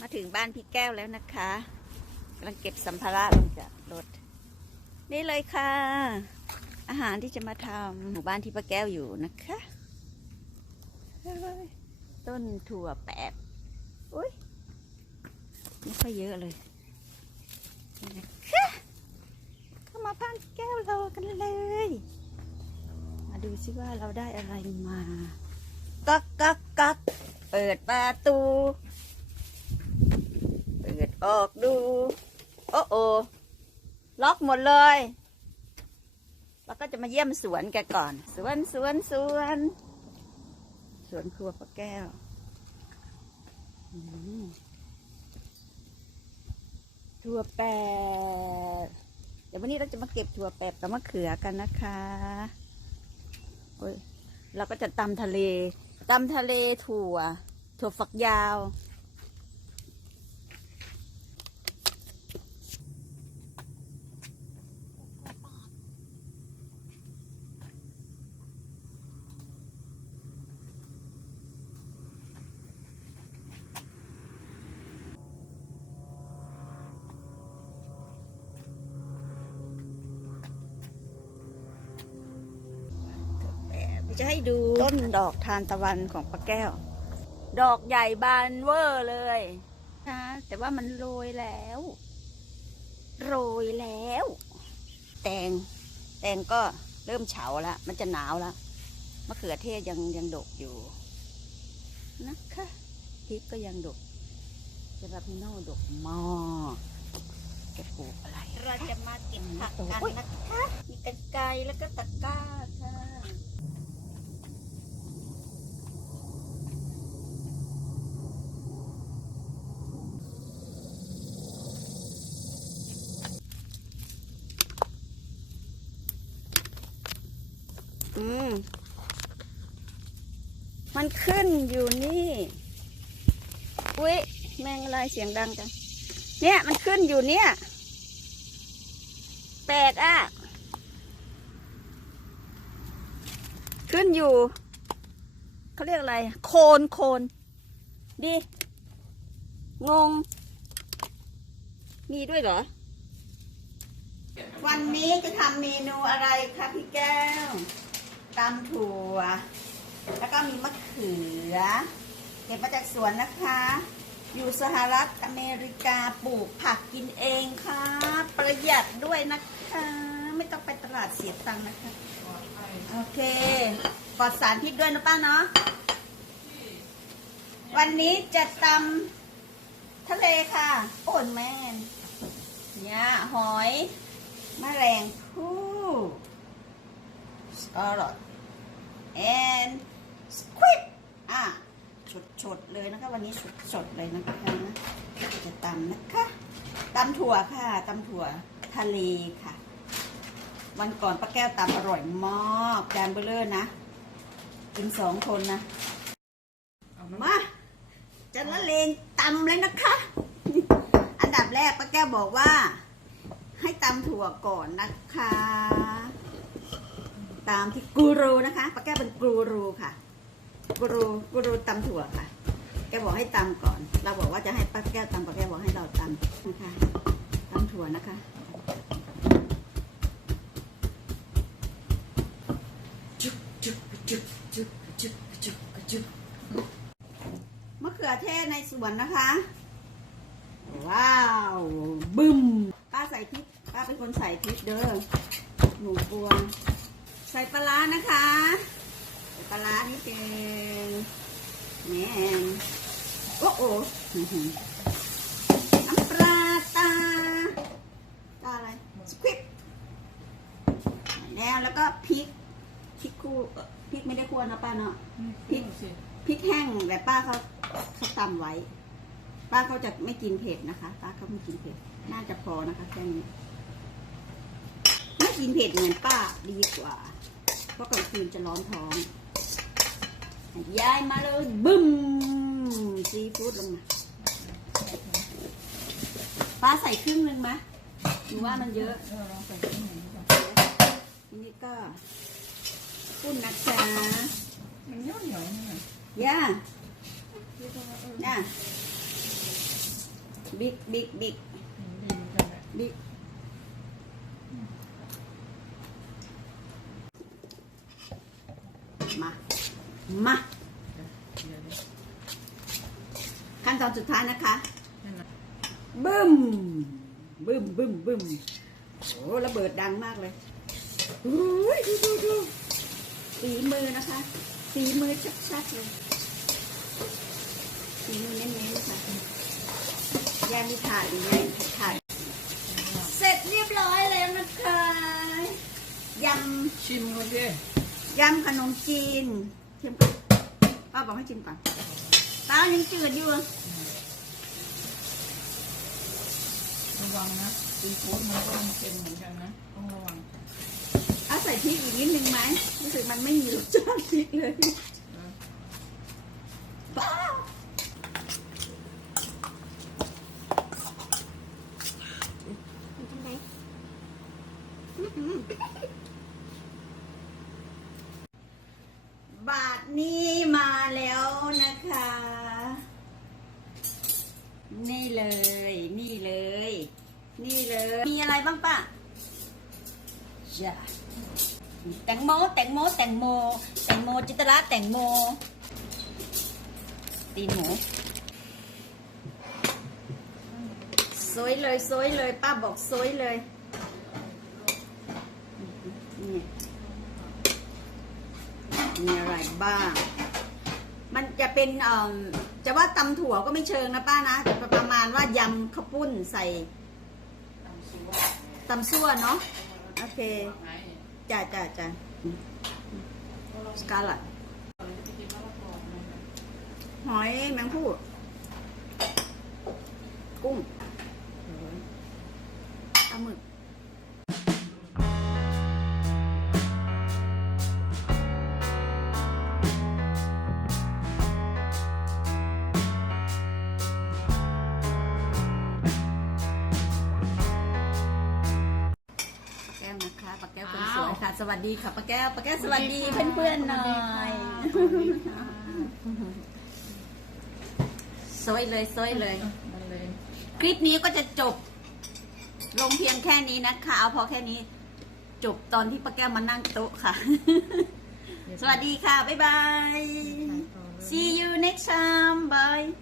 มาถึงบ้านพี่แก้วแล้วนะคะกำลังเก็บสัมภาระลงจากรถ นี่เลยค่ะ อาหารที่จะมาทำหมู่บ้านที่ป้าแก้วอยู่นะคะเฮ้ยต้นถั่วแปบอุ้ยไม่ค่อยเยอะเลยนะคะเข้ามาบ้านแก้วเรากันเลย มาดูซิว่าเราได้อะไรมากักกักกักเปิดประตู เปิดออกดู โอ้โอล็อกหมดเลย แล้วก็จะมาเยี่ยมสวนแกก่อน สวนสวนสวน สวนครัวป้าแก้วถั่วแปบเดี๋ยววันนี้เราจะมาเก็บถั่วแปบกับมะเขือกันนะคะโอ้ยเราก็จะตำทะเลตำทะเลถั่ว ถั่วฝักยาว จะให้ดูต้นดอกทานตะวันของป้าแก้ว ดอกใหญ่บานเวอร์เลยนะแต่ว่ามันโรยแล้ว โรยแล้ว แตง แตงก็เริ่มเฉาแล้ว มันจะหนาวแล้วมะเขือเทศยังยังดกอยู่นะคะพริกก็ยังดกจะรับโน่ดกมากจะปลูกอะไร เราจะมาเก็บผักกันนะคะ มีกันไกรแล้วก็ตะกร้าค่ะ อืม มันขึ้นอยู่นี่ อุ้ยแมงอะไรเสียงดังจัง เนี่ยมันขึ้นอยู่เนี่ย แปลกอะ ขึ้นอยู่เขาเรียกอะไร โคนโคนดิ งง มีด้วยเหรอ วันนี้จะทำเมนูอะไรคะพี่แก้ว ตำถั่ว แล้วก็มีมะเขือ เก็บมาจากสวนนะคะ อยู่สหรัฐอเมริกาปลูกผักกินเองค่ะ ประหยัดด้วยนะคะ ไม่ต้องไปตลาดเสียตังค์นะคะ โอเคปลอดสารพิษด้วยนะป้าเนาะ วันนี้จะตำทะเลค่ะ โอนแมนเนี่ยหอยมแมลงภู่ สกอร์ลอต and squid อะสดๆเลยนะคะ วันนี้สดๆเลยนะคะจะตำนะคะตำถั่วค่ะตำถั่วทะเลค่ะ วันก่อนป้าแก้วตำอร่อยมากจานเบลเลอร์นะ กินสองคนนะมาจะละเลงตำเลยนะคะ อันดับแรกป้าแก้วบอกว่า ให้ตำถั่วก่อนนะคะ ตามที่กูรูนะคะป้าแก้วเป็นกูรูค่ะกูรูกูรูตำถั่วค่ะ แกบอกให้ตำก่อน เราบอกว่าจะให้ป้าแก้วตำป้าแก้วบอกให้เราตำนะคะตำถั่วนะคะจุ๊บจุ๊บจุ๊บจุ๊บจุ๊บจุ๊บจุ๊บมะเขือเทศในสวนนะคะ ว้าวบึ้มป้าใส่พริกป้าเป็นคนใส่พริกเด้อ ใส่ปลาร้านะคะใส่ปลาร้านิดเองแหน่โอ้โหต้น้ำปลาตาตาอะไรสควิปแล้วแล้วก็พริกพริกคู่พริกไม่ได้คั่วนะป้าเนาะพริกพริกแห้งแบบป้าเขาเขาตำไว้ ป้าเขาจะไม่กินเผ็ดนะคะ ป้าเขาไม่กินเผ็ด น่าจะพอนะคะแค่นี้ กินเผ็ดเหมือนป้าดีกว่า เพราะกลางคืนจะร้อนท้องย้ายมาเลยบึ้มซีฟู้ดลงมาป้าใส่ครึ่งหนึ่งไหมหรือว่ามันเยอะเออลองใส่ที่ไหนดีกว่าทีนี้ก็กุ้นนะจ๊ะมันย่อยหน่อยนี่ไงย่าที่ก็ว่าเออย่าบิ๊กบิ๊กบิ๊กดีเหมือนกันแหละบิ๊กมา มาเดี๋ยวดิขั้นตอนสุดท้ายนะคะนั่นน่ะบึ้ม บึ้มบึ้มบึ้มโอ้ระเบิดดังมากเลยโอ้ยดูดูดูฝีมือนะคะฝีมือชัดๆเลยฝีมือเน้นๆนะคะย่างที่ถาดนี่ไงถาดเสร็จเรียบร้อยแล้วนะคะยชิมเขาดิำยำขนมจีน ชิมก่อนป้าบอกให้ชิมก่อนป้ายังจืดอยู่ระวังนะซีฟู้ดมันก็มันเค็มเหมือนกันนะต้องระวังเอาใส่พริกอีกนิดนึงไหมรู้สึกมันไม่มีรสชาติพริกเลยเออป้าบาทนี้มาแล้วนะคะ นี่เลย นี่เลย นี่เลย มีอะไร บ้างป้าจ้ะแตงโมแตงโมแตงโม แตงโมจิตรราแตงโม ตีนหมูสวยเลยสวยเลย ป้าบอกสวยเลยนี่มีอะไรบ้าง มันจะเป็นเอ่อจะว่าตำถั่วก็ไม่เชิงนะป้านะแต่ประมาณว่ายำข้าวปุ้นใส่ ตำซั่วเนาะโอเคจ่าจ่าจ่าสกาลัดหอยแมงผู้กุ้ง สวยค่ะสวัสดีค่ะป้าแก้วป้าแก้วสวัสดีเพื่อนๆหน่อยสวัสดีค่ะสวยเลยสวยเลยนั่นเลย คลิปนี้ก็จะจบ ลงเพียงแค่นี้นะคะ เอาพอแค่นี้ จบตอนที่ป้าแก้วมานั่งโต๊ะค่ะ สวัสดีค่ะ บ๊ายบาย see you next time bye